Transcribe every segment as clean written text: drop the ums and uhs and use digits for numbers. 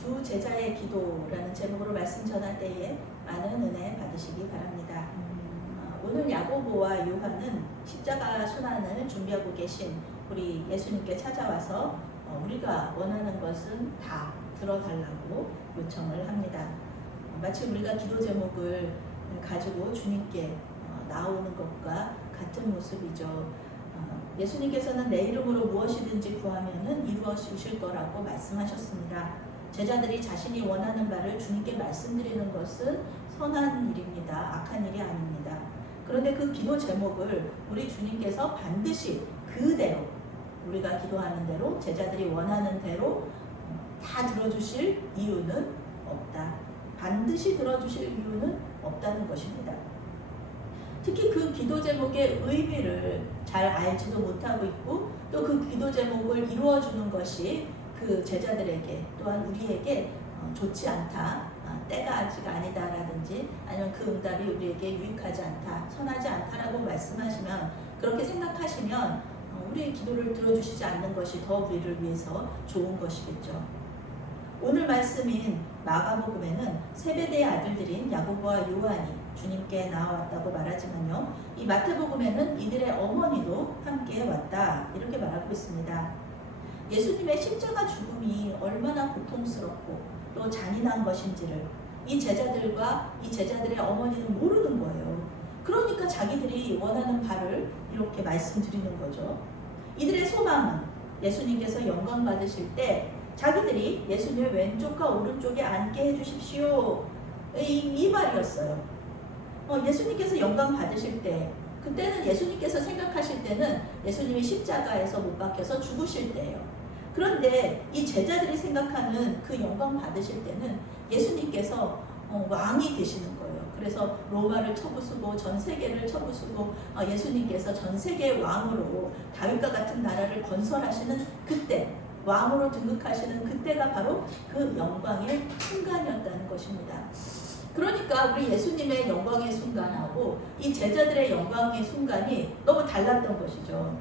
두 제자의 기도라는 제목으로 말씀 전할 때에 많은 은혜 받으시기 바랍니다. 오늘 야고보와 요한은 십자가 순환을 준비하고 계신 우리 예수님께 찾아와서 우리가 원하는 것은 다 들어달라고 요청을 합니다. 마치 우리가 기도 제목을 가지고 주님께 나오는 것과 같은 모습이죠. 예수님께서는 내 이름으로 무엇이든지 구하면은 이루어 주실 거라고 말씀하셨습니다. 제자들이 자신이 원하는 바를 주님께 말씀드리는 것은 선한 일입니다. 악한 일이 아닙니다. 그런데 그 기도 제목을 우리 주님께서 반드시 그대로 우리가 기도하는 대로 제자들이 원하는 대로 다 들어주실 이유는 없다. 반드시 들어주실 이유는 없다는 것입니다. 특히 그 기도 제목의 의미를 잘 알지도 못하고 있고 또 그 기도 제목을 이루어주는 것이 그 제자들에게 또한 우리에게 좋지 않다, 때가 아직 아니다라든지 아니면 그 응답이 우리에게 유익하지 않다, 선하지 않다라고 말씀하시면 그렇게 생각하시면 우리의 기도를 들어주시지 않는 것이 더 우리를 위해서 좋은 것이겠죠. 오늘 말씀인 마가복음에는 세베대의 아들들인 야고보와 요한이 주님께 나와왔다고 말하지만요, 이 마태복음에는 이들의 어머니도 함께 왔다 이렇게 말하고 있습니다. 예수님의 십자가 죽음이 얼마나 고통스럽고 또 잔인한 것인지를 이 제자들과 이 제자들의 어머니는 모르는 거예요. 그러니까 자기들이 원하는 바를 이렇게 말씀드리는 거죠. 이들의 소망은 예수님께서 영광 받으실 때 자기들이 예수님의 왼쪽과 오른쪽에 앉게 해주십시오. 이 말이었어요. 예수님께서 영광 받으실 때 그때는 예수님께서 생각하실 때는 예수님이 십자가에서 못 박혀서 죽으실 때예요. 그런데 이 제자들이 생각하는 그 영광 받으실 때는 예수님께서 왕이 되시는 거예요. 그래서 로마를 쳐부수고 전 세계를 쳐부수고 예수님께서 전 세계의 왕으로 다윗과 같은 나라를 건설하시는 그때, 왕으로 등극하시는 그때가 바로 그 영광의 순간이었다는 것입니다. 그러니까 우리 예수님의 영광의 순간하고 이 제자들의 영광의 순간이 너무 달랐던 것이죠.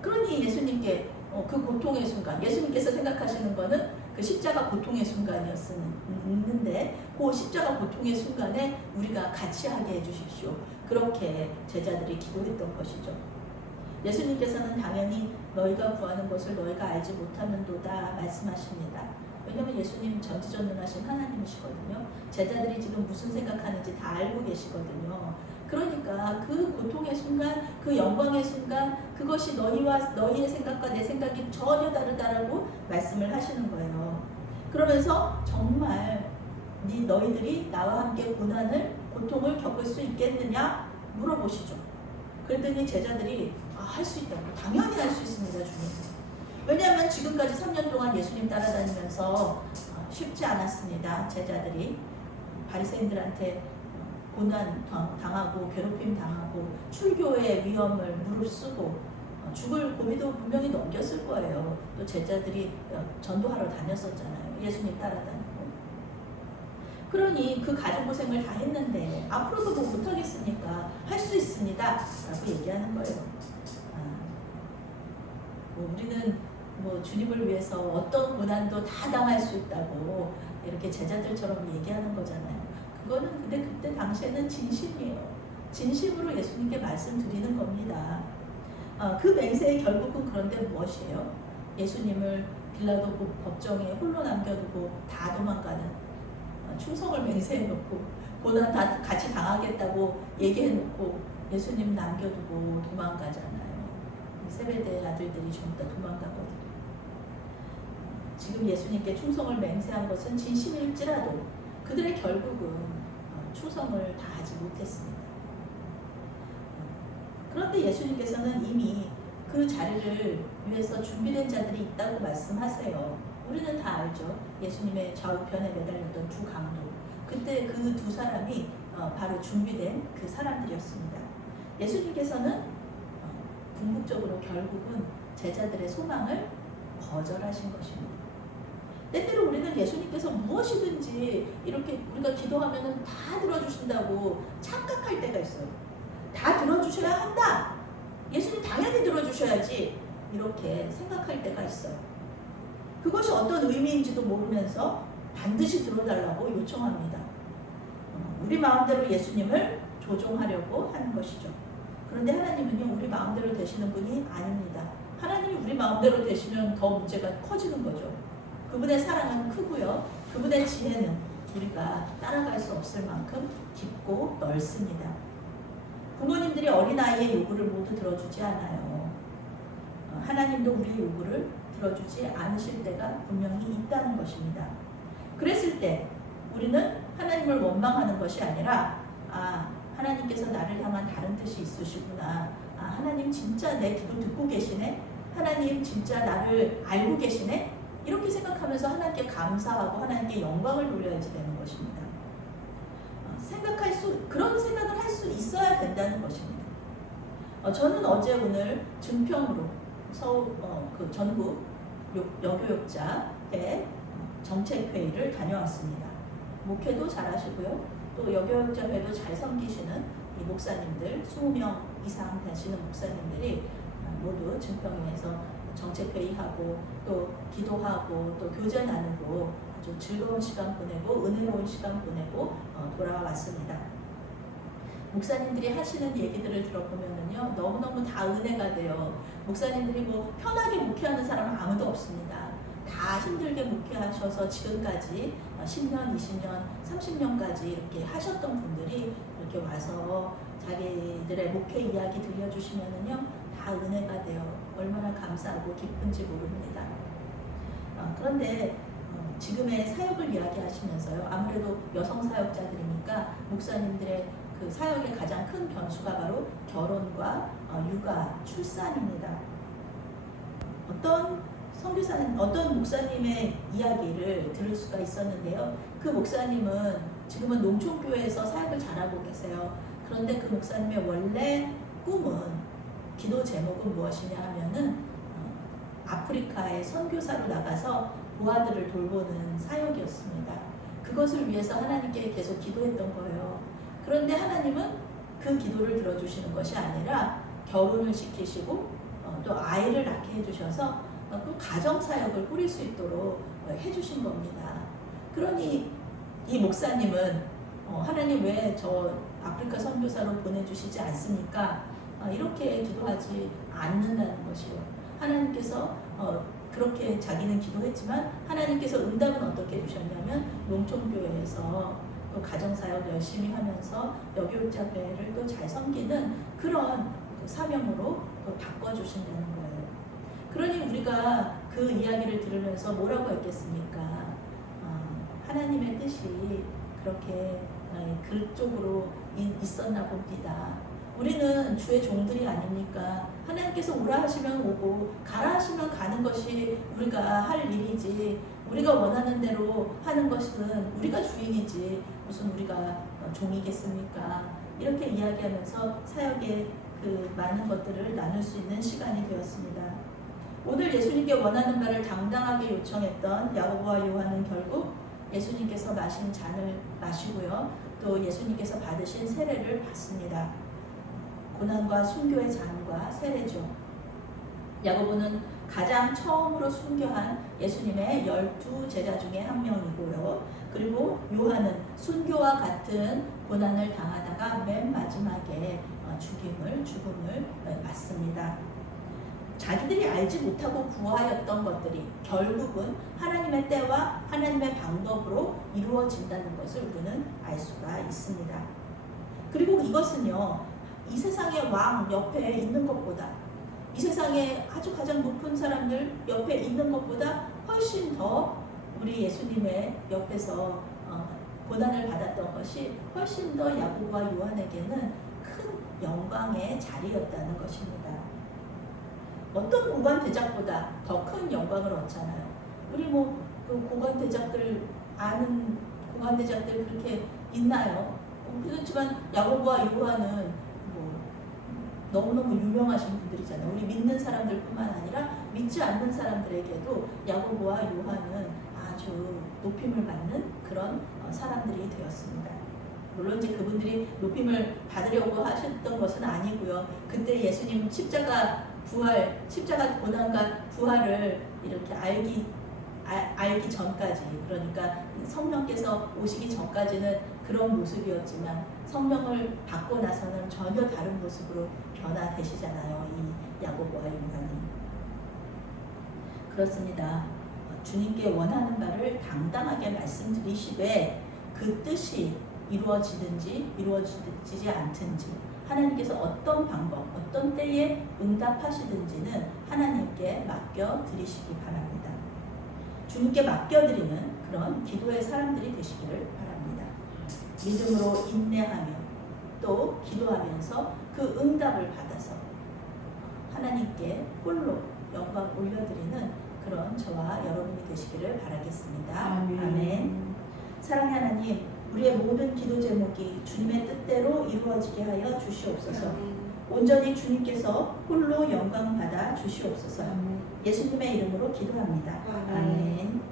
그러니 예수님께 그 고통의 순간, 예수님께서 생각하시는 것은 그 십자가 고통의 순간이었는데 그 십자가 고통의 순간에 우리가 같이 하게 해주십시오. 그렇게 제자들이 기도했던 것이죠. 예수님께서는 당연히 너희가 구하는 것을 너희가 알지 못하는도다 말씀하십니다. 왜냐하면 예수님 전지전능하신 하나님이시거든요. 제자들이 지금 무슨 생각하는지 다 알고 계시거든요. 그러니까 그 고통의 순간, 그 영광의 순간, 그것이 너희의 생각과 내 생각이 전혀 다르다라고 말씀을 하시는 거예요. 그러면서 정말 너희들이 나와 함께 고통을 겪을 수 있겠느냐 물어보시죠. 그랬더니 제자들이 할 수 있다고, 당연히 할 수 있습니다, 주님. 왜냐하면 지금까지 3년 동안 예수님 따라다니면서 쉽지 않았습니다. 제자들이 바리새인들한테 고난 당하고 괴롭힘 당하고 출교의 위험을 무릅쓰고 죽을 고비도 분명히 넘겼을 거예요. 또 제자들이 전도하러 다녔었잖아요. 예수님 따라다니고. 그러니 그 가중고생을 다 했는데 앞으로도 뭐 못하겠습니까? 할 수 있습니다 라고 얘기하는 거예요. 우리는 주님을 위해서 어떤 고난도 다 당할 수 있다고 이렇게 제자들처럼 얘기하는 거잖아요. 그거는 근데 그때 당시에는 진심이에요. 진심으로 예수님께 말씀드리는 겁니다. 그 맹세의 결국은 그런데 무엇이에요? 예수님을 빌라도 법정에 홀로 남겨두고 다 도망가는, 충성을 맹세해놓고 고난 다 같이 당하겠다고 얘기해놓고 예수님 남겨두고 도망가잖아요. 세베대의 아들들이 전부 다 도망가거든요. 지금 예수님께 충성을 맹세한 것은 진심일지라도 그들의 결국은 충성을 다하지 못했습니다. 그런데 예수님께서는 이미 그 자리를 위해서 준비된 자들이 있다고 말씀하세요. 우리는 다 알죠. 예수님의 좌우편에 매달렸던 두 강도. 그때 그 두 사람이 바로 준비된 그 사람들이었습니다. 예수님께서는 궁극적으로 결국은 제자들의 소망을 거절하신 것입니다. 때때로 우리는 예수님께서 무엇이든지 이렇게 우리가 기도하면 다 들어주신다고 착각할 때가 있어요. 다 들어주셔야 한다. 예수님 당연히 들어주셔야지. 이렇게 생각할 때가 있어요. 그것이 어떤 의미인지도 모르면서 반드시 들어달라고 요청합니다. 우리 마음대로 예수님을 조종하려고 하는 것이죠. 그런데 하나님은요, 우리 마음대로 되시는 분이 아닙니다. 하나님이 우리 마음대로 되시면 더 문제가 커지는 거죠. 그분의 사랑은 크고요. 그분의 지혜는 우리가 따라갈 수 없을 만큼 깊고 넓습니다. 부모님들이 어린아이의 요구를 모두 들어주지 않아요. 하나님도 우리의 요구를 들어주지 않으실 때가 분명히 있다는 것입니다. 그랬을 때 우리는 하나님을 원망하는 것이 아니라 하나님께서 나를 향한 다른 뜻이 있으시구나. 하나님 진짜 내 기도 듣고 계시네. 하나님 진짜 나를 알고 계시네. 이렇게 생각하면서 하나님께 감사하고 하나님께 영광을 돌려야지 되는 것입니다. 그런 생각을 할 수 있어야 된다는 것입니다. 저는 어제 오늘 증평으로 그 전국 여교육자회 정책회의를 다녀왔습니다. 목회도 잘하시고요. 또 여교육자회도 잘 섬기시는 이 목사님들 20명 이상 되시는 목사님들이 모두 증평회에서 정책회의하고 또 기도하고 또 교제 나누고 아주 즐거운 시간 보내고 은혜로운 시간 보내고 돌아왔습니다. 목사님들이 하시는 얘기들을 들어보면은요, 너무너무 다 은혜가 돼요. 목사님들이 뭐 편하게 목회하는 사람은 아무도 없습니다. 다 힘들게 목회하셔서 지금까지 10년, 20년, 30년까지 이렇게 하셨던 분들이 이렇게 와서 자기들의 목회 이야기 들려주시면은요, 다 은혜가 돼요. 얼마나 감사하고 기쁜지 모릅니다. 그런데 지금의 사역을 이야기하시면서요, 아무래도 여성 사역자들이니까 목사님들의 그 사역의 가장 큰 변수가 바로 결혼과 육아, 출산입니다. 어떤 선교사는 어떤 목사님의 이야기를 들을 수가 있었는데요. 그 목사님은 지금은 농촌교회에서 사역을 잘하고 계세요. 그런데 그 목사님의 원래 꿈은, 기도 제목은 무엇이냐 하면은 아프리카에 선교사로 나가서 부하들을 돌보는 사역이었습니다. 그것을 위해서 하나님께 계속 기도했던 거예요. 그런데 하나님은 그 기도를 들어주시는 것이 아니라 결혼을 시키시고 또 아이를 낳게 해주셔서 그 가정사역을 꾸릴 수 있도록 해주신 겁니다. 그러니 이 목사님은 하나님 왜 저 아프리카 선교사로 보내주시지 않습니까? 이렇게 기도하지 않는다는 것이요. 하나님께서 그렇게 자기는 기도했지만 하나님께서 응답은 어떻게 주셨냐면 농촌교회에서 또 가정사역 열심히 하면서 여교육자회를 또 잘 섬기는 그런 사명으로 또 바꿔주신다는 거예요. 그러니 우리가 그 이야기를 들으면서 뭐라고 했겠습니까? 하나님의 뜻이 그렇게 그쪽으로 있었나 봅니다. 우리는 주의 종들이 아닙니까? 하나님께서 오라 하시면 오고 가라 하시면 가는 것이 우리가 할 일이지, 우리가 원하는 대로 하는 것은 우리가 주인이지 무슨 우리가 종이겠습니까? 이렇게 이야기하면서 사역의 그 많은 것들을 나눌 수 있는 시간이 되었습니다. 오늘 예수님께 원하는 바를 당당하게 요청했던 야고보와 요한은 결국 예수님께서 마신 잔을 마시고요. 또 예수님께서 받으신 세례를 받습니다. 고난과 순교의 잔과 세례죠. 야고보는 가장 처음으로 순교한 예수님의 12제자 중에 한 명이고요. 그리고 요한은 순교와 같은 고난을 당하다가 맨 마지막에 죽음을 맞습니다. 자기들이 알지 못하고 구하였던 것들이 결국은 하나님의 때와 하나님의 방법으로 이루어진다는 것을 우리는 알 수가 있습니다. 그리고 이것은요, 이 세상의 왕 옆에 있는 것보다, 이 세상에 아주 가장 높은 사람들 옆에 있는 것보다 훨씬 더 우리 예수님의 옆에서 고난을 받았던 것이 훨씬 더 야고보와 요한에게는 큰 영광의 자리였다는 것입니다. 어떤 고관대작보다 더 큰 영광을 얻잖아요. 우리 그 고관대작들 아는 고관대작들 그렇게 있나요? 그렇지만 야고보와 요한은 너무너무 유명하신 분들이잖아요. 우리 믿는 사람들뿐만 아니라 믿지 않는 사람들에게도 야고보와 요한은 아주 높임을 받는 그런 사람들이 되었습니다. 물론 이제 그분들이 높임을 받으려고 하셨던 것은 아니고요. 그때 예수님 십자가 고난과 부활을 이렇게 알기 전까지, 그러니까 성령께서 오시기 전까지는 그런 모습이었지만 성령을 받고 나서는 전혀 다른 모습으로 변화되시잖아요. 이 야고보와 요한이. 그렇습니다. 주님께 원하는 바를 당당하게 말씀드리시되 그 뜻이 이루어지든지 이루어지지 않든지 하나님께서 어떤 방법, 어떤 때에 응답하시든지는 하나님께 맡겨드리시기 바랍니다. 주님께 맡겨드리는 그런 기도의 사람들이 되시기를 바랍니다. 믿음으로 인내하며 또 기도하면서 그 응답을 받아서 하나님께 홀로 영광 올려드리는 그런 저와 여러분이 되시기를 바라겠습니다. 아멘. 사랑의 하나님, 우리의 모든 기도 제목이 주님의 뜻대로 이루어지게 하여 주시옵소서. 온전히 주님께서 홀로 영광 받아 주시옵소서. 예수님의 이름으로 기도합니다. 아멘.